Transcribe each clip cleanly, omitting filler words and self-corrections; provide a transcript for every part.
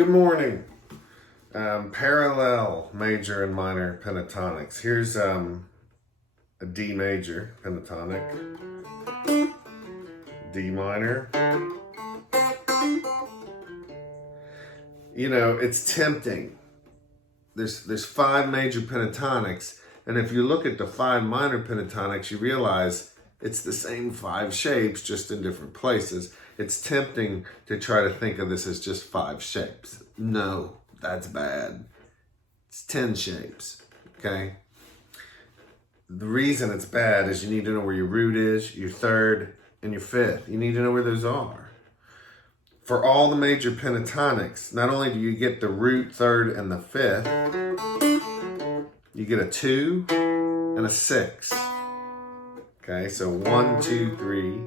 Good morning. Parallel major and minor pentatonics. Here's a D major pentatonic, D minor. You know, it's tempting. There's 5 major pentatonics, and if you look at the 5 minor pentatonics, you realize it's the same 5 shapes, just in different places. It's tempting to try to think of this as just 5 shapes. No, that's bad. It's 10 shapes, okay? The reason it's bad is you need to know where your root is, your third, and your fifth. You need to know where those are. For all the major pentatonics, not only do you get the root, third, and the fifth, you get a 2 and a 6. Okay, so 1, 2, 3,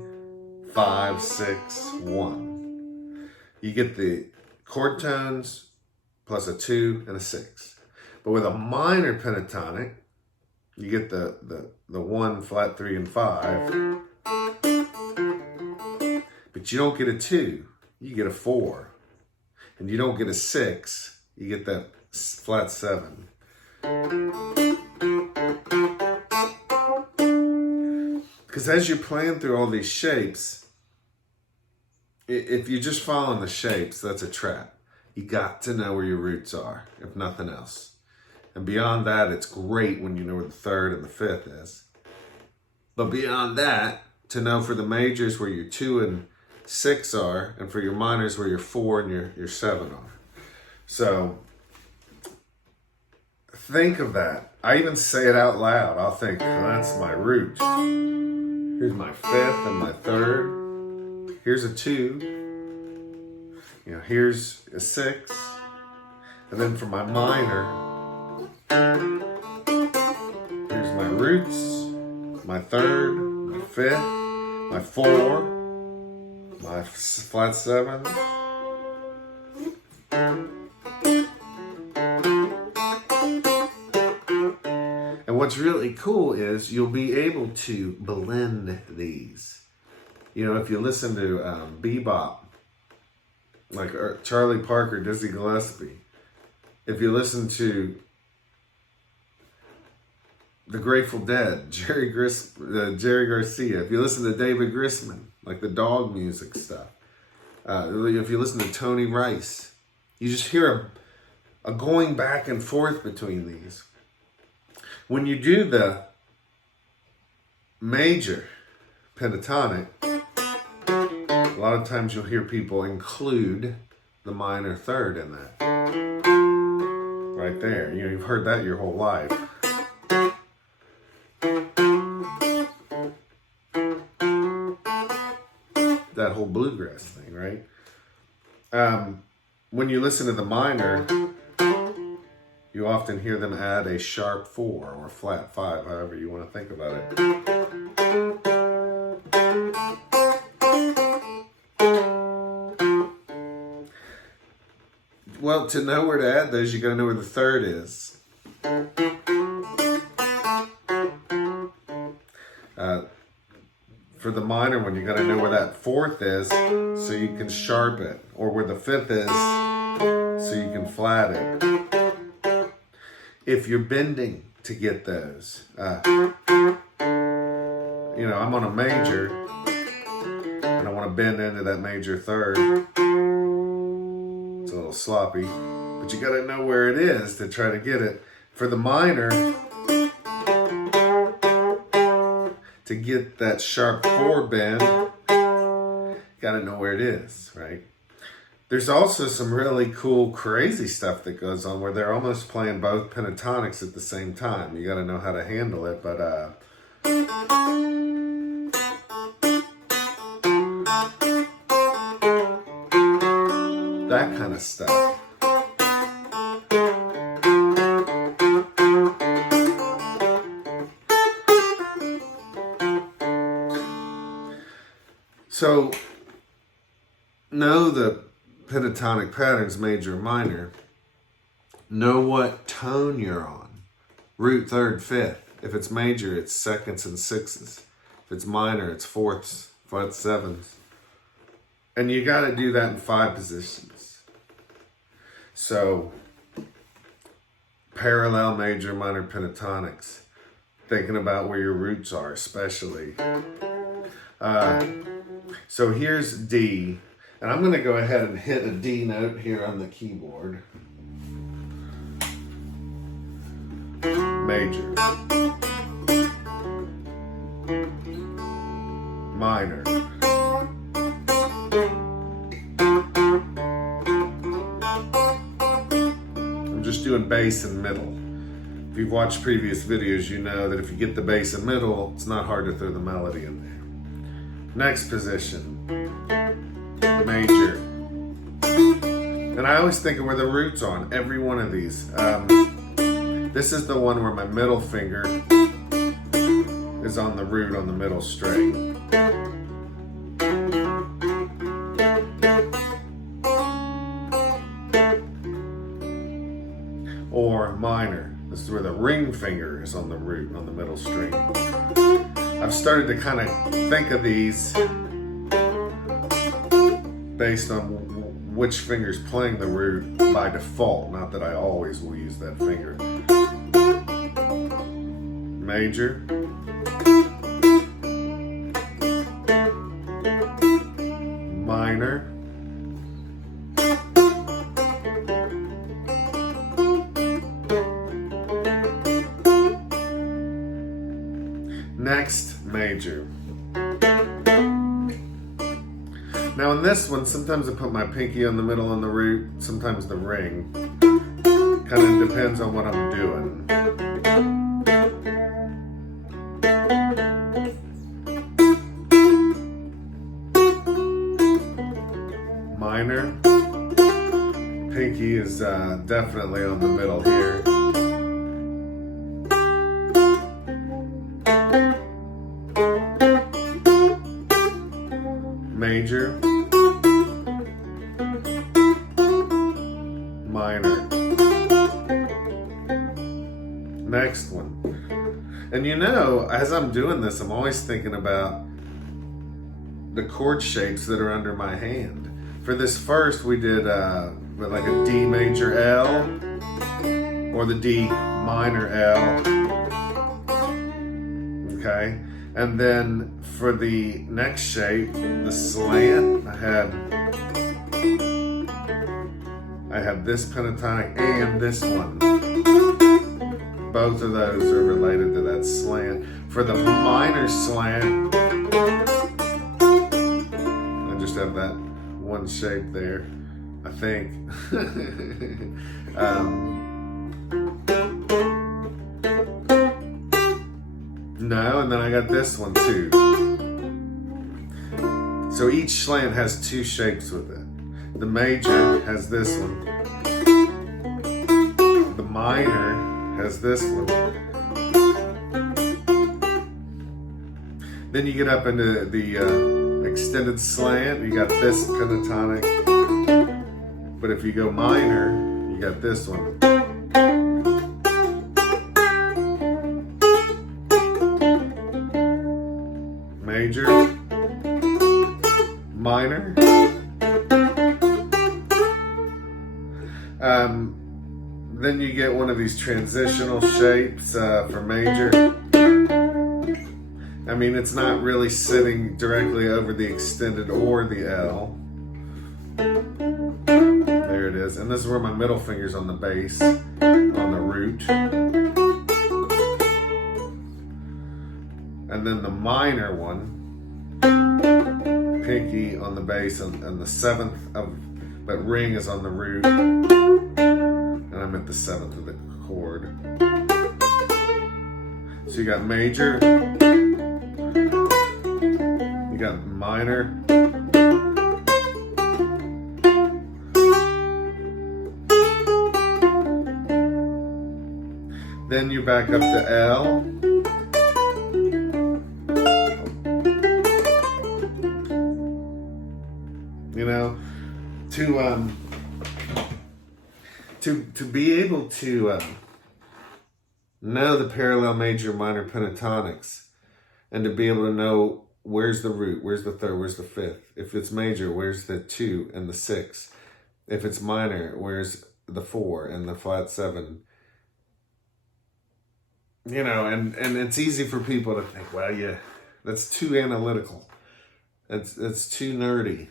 5, 6, 1. You get the chord tones plus a 2 and a 6. But with a minor pentatonic, you get the 1, flat 3, and 5. But you don't get a 2, you get a 4. And you don't get a 6, you get that flat 7. Because as you're playing through all these shapes, if you're just following the shapes, that's a trap. You got to know where your roots are, if nothing else. And beyond that, it's great when you know where the third and the fifth is. But beyond that, to know for the majors where your 2 and 6 are, and for your minors where your 4 and your 7 are. So think of that. I even say it out loud. I'll think, that's my root. Here's my 5th and my 3rd. Here's a 2. You know, here's a 6. And then for my minor, here's my roots, my 3rd, my 5th, my 4, my flat 7. And what's really cool is you'll be able to blend these. You know, if you listen to bebop, like Charlie Parker, Dizzy Gillespie, if you listen to the Grateful Dead, Jerry Garcia, if you listen to David Grisman, like the dog music stuff, if you listen to Tony Rice, you just hear a going back and forth between these. When you do the major pentatonic, a lot of times you'll hear people include the minor third in that. Right there. You know, you've heard that your whole life. That whole bluegrass thing, right? When you listen to the minor, you often hear them add a sharp 4 or flat 5, however you want to think about it. Well, to know where to add those, you got to know where the third is. For the minor one, you got to know where that 4th is so you can sharp it, or where the 5th is so you can flat it. If you're bending to get those, you know, I'm on a major and I want to bend into that major third. It's a little sloppy, but you got to know where it is to try to get it. For the minor, to get that sharp 4 bend, got to know where it is, right? There's also some really cool, crazy stuff that goes on where they're almost playing both pentatonics at the same time. You got to know how to handle it, but that kind of stuff. So, know the pentatonic patterns, major and minor. Know what tone you're on. Root, third, fifth. If it's major, it's seconds and sixes. If it's minor, it's fourths, flat 7s. And you got to do that in 5 positions. So, parallel major minor pentatonics. Thinking about where your roots are, especially. So here's D, and I'm going to go ahead and hit a D note here on the keyboard. Major. Minor. I'm just doing bass and middle. If you've watched previous videos, you know that if you get the bass and middle, it's not hard to throw the melody in there. Next position, major. And I always think of where the root's on every one of these. This is the one where my middle finger is on the root on the middle string. Or minor. This is where the ring finger is on the root on the middle string. I've started to kind of think of these based on which finger's playing the root by default, not that I always will use that finger. Major. Minor. Next, major. Now in this one, sometimes I put my pinky on the middle on the root, sometimes the ring. Kind of depends on what I'm doing. Minor. Pinky is definitely on the middle here. Major, minor. Next one. And you know, as I'm doing this, I'm always thinking about the chord shapes that are under my hand. For this first, we did like a D major L, or the D minor L. Okay? And then for the next shape, the slant, I had this pentatonic and this one. Both of those are related to that slant. For the minor slant, I just have that one shape there, I think. No, and then I got this one too. So each slant has two shapes with it. The major has this one. The minor has this one. Then you get up into the extended slant, you got this pentatonic. But if you go minor, you got this one. Major, minor. Then you get one of these transitional shapes for major. I mean, it's not really sitting directly over the extended or the L. There it is. And this is where my middle finger's on the bass, on the root. And then the minor one, pinky on the bass and the seventh but ring is on the root. And I'm at the seventh of the chord. So you got major, you got minor, then you back up to L. You know, to be able to know the parallel major minor pentatonics, and to be able to know where's the root, where's the third, where's the fifth. If it's major, where's the 2 and the 6. If it's minor, where's the 4 and the flat 7. You know, and it's easy for people to think, well, yeah, that's too analytical. It's too nerdy.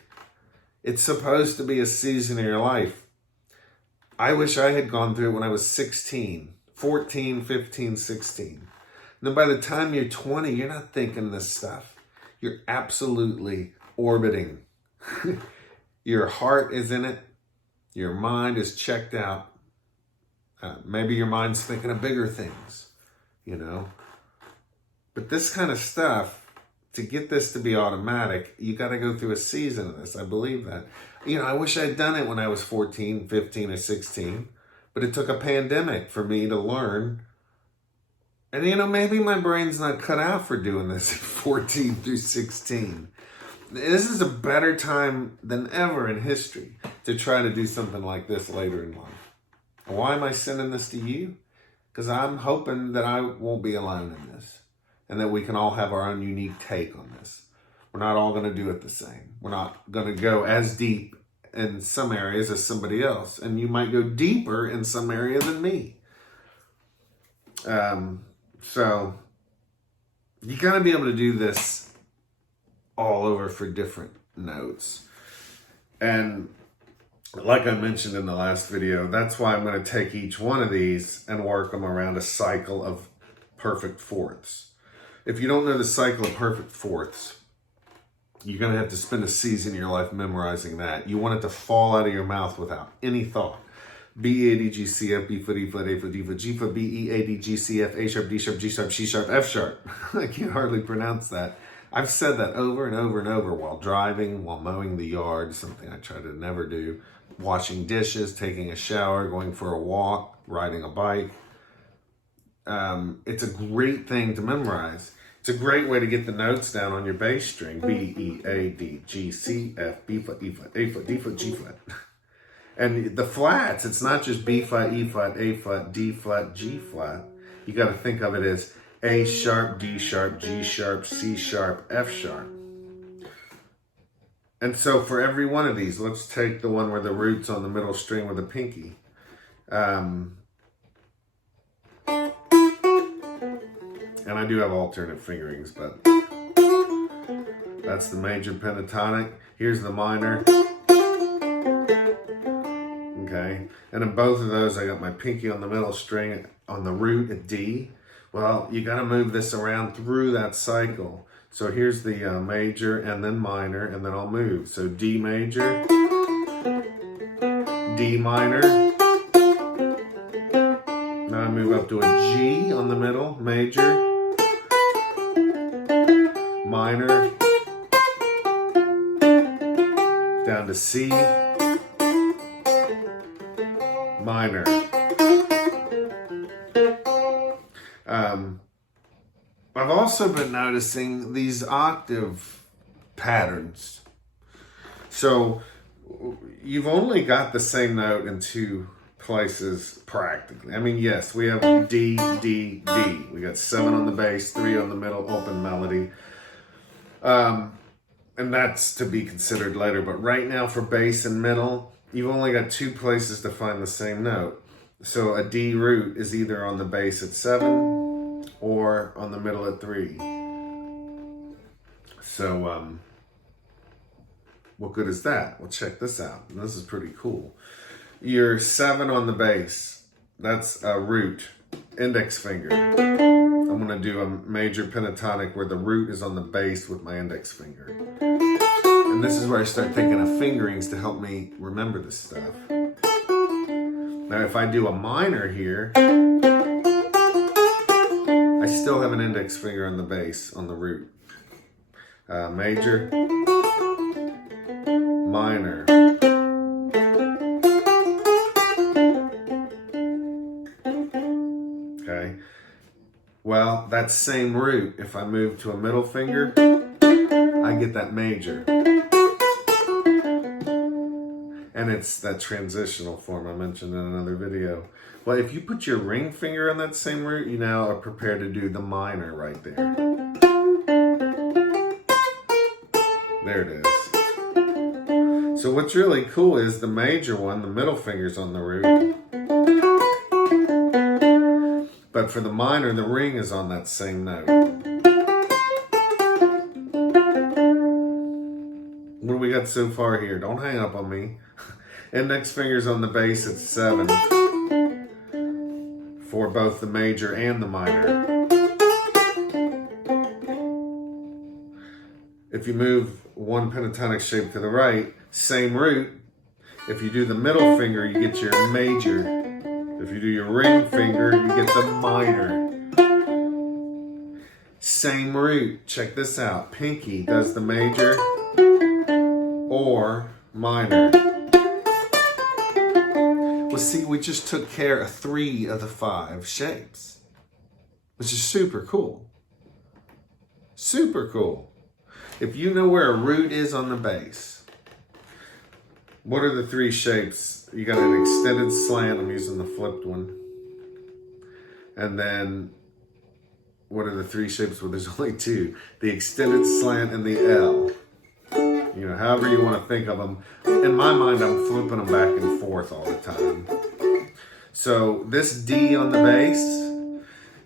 It's supposed to be a season of your life. I wish I had gone through it when I was 16, 14, 15, 16. Then by the time you're 20, you're not thinking this stuff. You're absolutely orbiting. Your heart is in it. Your mind is checked out. Maybe your mind's thinking of bigger things, you know. But this kind of stuff, to get this to be automatic, you got to go through a season of this. I believe that. You know, I wish I'd done it when I was 14, 15, or 16. But it took a pandemic for me to learn. And, you know, maybe my brain's not cut out for doing this at 14 through 16. This is a better time than ever in history to try to do something like this later in life. Why am I sending this to you? Because I'm hoping that I won't be alone in this. And that we can all have our own unique take on this. We're not all going to do it the same. We're not going to go as deep in some areas as somebody else. And you might go deeper in some area than me. So you got to be able to do this all over for different notes. And like I mentioned in the last video, that's why I'm going to take each one of these and work them around a cycle of perfect fourths. If you don't know the cycle of perfect fourths, you're going to have to spend a season in your life memorizing that. You want it to fall out of your mouth without any thought. B, A, D, G, C, F, B flat, E flat, A flat, D flat, G flat, B, E, A, D, G, C, F, A sharp, D sharp, G sharp, C sharp, F sharp. I can hardly pronounce that. I've said that over and over and over while driving, while mowing the yard, something I try to never do, washing dishes, taking a shower, going for a walk, riding a bike. It's a great thing to memorize. It's a great way to get the notes down on your bass string. B, E, A, D, G, C, F, B flat, E flat, A flat, D flat, G flat. And the flats, it's not just B flat, E flat, A flat, D flat, G flat. You got to think of it as A sharp, D sharp, G sharp, C sharp, F sharp. And so for every one of these, let's take the one where the root's on the middle string with a pinky. And I do have alternate fingerings, but that's the major pentatonic. Here's the minor. Okay, and in both of those, I got my pinky on the middle string on the root at D. Well, you got to move this around through that cycle. So here's the major and then minor, and then I'll move. So D major, D minor. Now I move up to a G on the middle, major, minor, down to C, minor. I've also been noticing these octave patterns. So you've only got the same note in two places practically. I mean, yes, we have D, D, D. We got 7 on the bass, 3 on the middle, open melody. And that's to be considered later. But right now for bass and middle, you've only got 2 places to find the same note. So a D root is either on the bass at 7 or on the middle at 3. So what good is that? Well, check this out. This is pretty cool. You're 7 on the bass. That's a root, index finger. I'm going to do a major pentatonic where the root is on the bass with my index finger. And this is where I start thinking of fingerings to help me remember this stuff. Now, if I do a minor here, I still have an index finger on the bass, on the root. Major, minor. Okay. Well, that same root, if I move to a middle finger, I get that major. And it's that transitional form I mentioned in another video. Well, if you put your ring finger on that same root, you now are prepared to do the minor right there. There it is. So what's really cool is the major one, the middle finger's on the root. But for the minor, the ring is on that same note. What do we got so far here? Don't hang up on me. Index finger's on the bass at 7 for both the major and the minor. If you move one pentatonic shape to the right, same root. If you do the middle finger, you get your major. If you do your ring finger, you get the minor. Same root. Check this out. Pinky does the major or minor. Well, see, we just took care of 3 of the 5 shapes, which is super cool. Super cool. If you know where a root is on the bass, what are the 3 shapes? You got an extended slant. I'm using the flipped one. And then what are the 3 shapes? Well, there's only 2. The extended slant and the L. You know, however you want to think of them. In my mind, I'm flipping them back and forth all the time. So this D on the bass,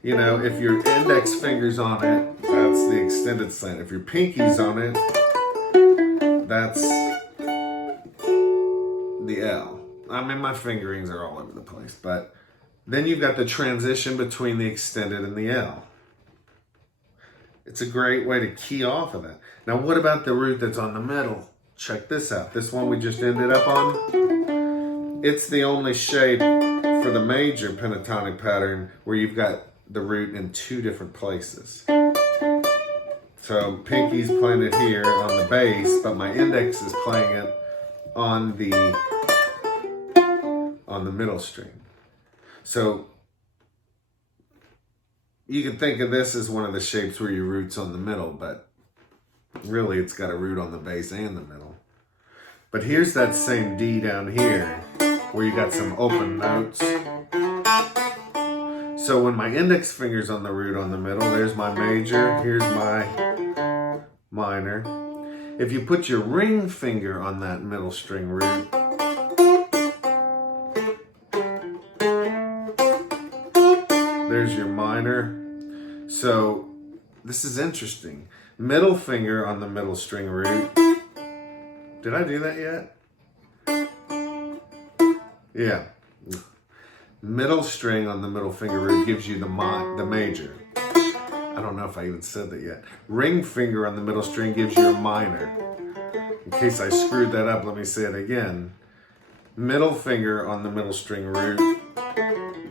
you know, if your index finger's on it, that's the extended slant. If your pinky's on it, that's the L. I mean, my fingerings are all over the place, but then you've got the transition between the extended and the L. It's a great way to key off of that. Now, what about the root that's on the middle? Check this out. This one we just ended up on. It's the only shape for the major pentatonic pattern where you've got the root in 2 different places. So pinky's playing it here on the bass, but my index is playing it on the middle string. So you can think of this as one of the shapes where your root's on the middle, but really it's got a root on the bass and the middle. But here's that same D down here where you got some open notes. So when my index finger's on the root on the middle, there's my major, here's my minor. If you put your ring finger on that middle string root, there's your minor. So this is interesting. Middle finger on the middle string root. Did I do that yet? Yeah. Middle string on the middle finger root gives you the major. I don't know if I even said that yet. Ring finger on the middle string gives you a minor. In case I screwed that up, let me say it again. Middle finger on the middle string root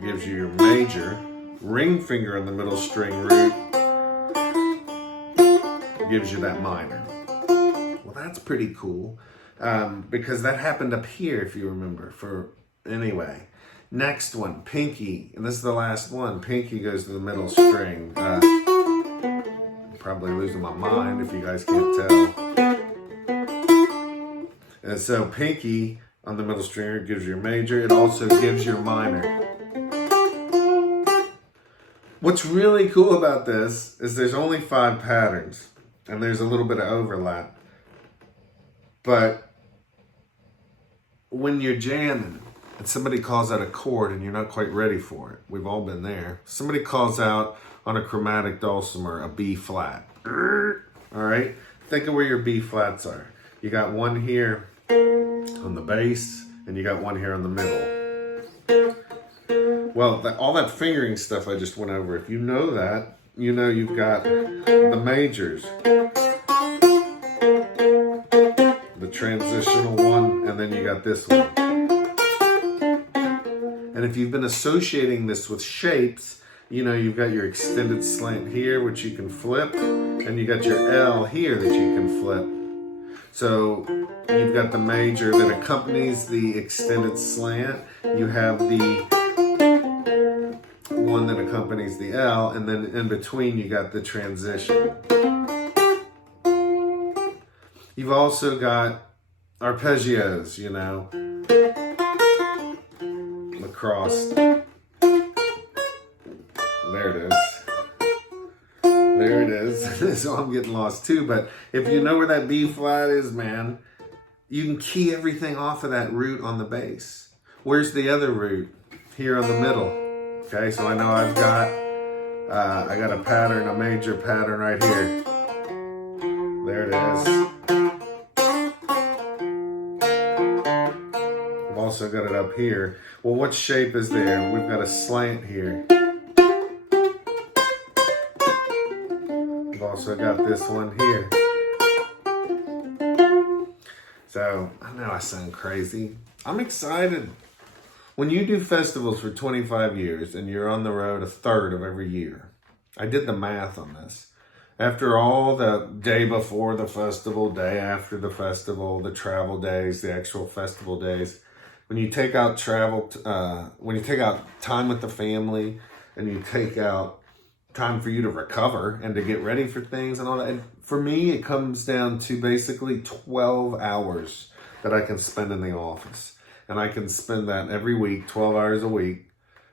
gives you your major. Ring finger on the middle string root gives you that minor. Well, that's pretty cool because that happened up here, if you remember. Anyway, next one, pinky, and this is the last one. Pinky goes to the middle string. I'm probably losing my mind if you guys can't tell. And so pinky on the middle string gives you your major. It also gives your minor. What's really cool about this is there's only 5 patterns and there's a little bit of overlap. But when you're jamming and somebody calls out a chord and you're not quite ready for it, we've all been there. Somebody calls out on a chromatic dulcimer a B flat. All right, think of where your B flats are. You got one here on the bass and you got one here on the middle. Well, all that fingering stuff I just went over, if you know that, you know you've got the majors, the transitional one, and then you got this one. And if you've been associating this with shapes, you know you've got your extended slant here, which you can flip, and you got your L here that you can flip. So you've got the major that accompanies the extended slant. You have the one that accompanies the L, and then in between you got the transition. You've also got arpeggios, you know, across. There it is. There it is. So I'm getting lost too, but if you know where that B flat is, man, you can key everything off of that root on the bass. Where's the other root? Here on the middle. Okay, so I know I've got I got a pattern, a major pattern right here. There it is. I've also got it up here. Well, what shape is there? We've got a slant here. I've also got this one here. So, I know I sound crazy. I'm excited. When you do festivals for 25 years and you're on the road a third of every year, I did the math on this. After all the day before the festival, day after the festival, the travel days, the actual festival days, when you take out when you take out time with the family and you take out time for you to recover and to get ready for things and all that, and for me, it comes down to basically 12 hours that I can spend in the office. And I can spend that every week, 12 hours a week.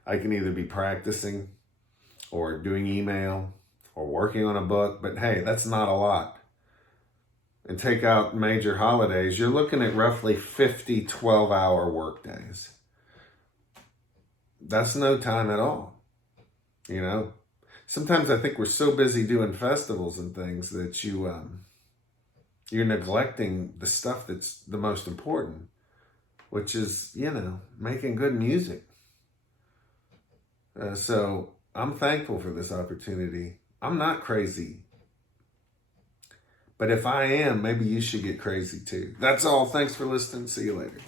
I can either be practicing or doing email or working on a book. But hey, that's not a lot. And take out major holidays, you're looking at roughly 50 12-hour work days. That's no time at all. You know, sometimes I think we're so busy doing festivals and things that you're neglecting the stuff that's the most important, which is, you know, making good music. So I'm thankful for this opportunity. I'm not crazy. But if I am, maybe you should get crazy too. That's all. Thanks for listening. See you later.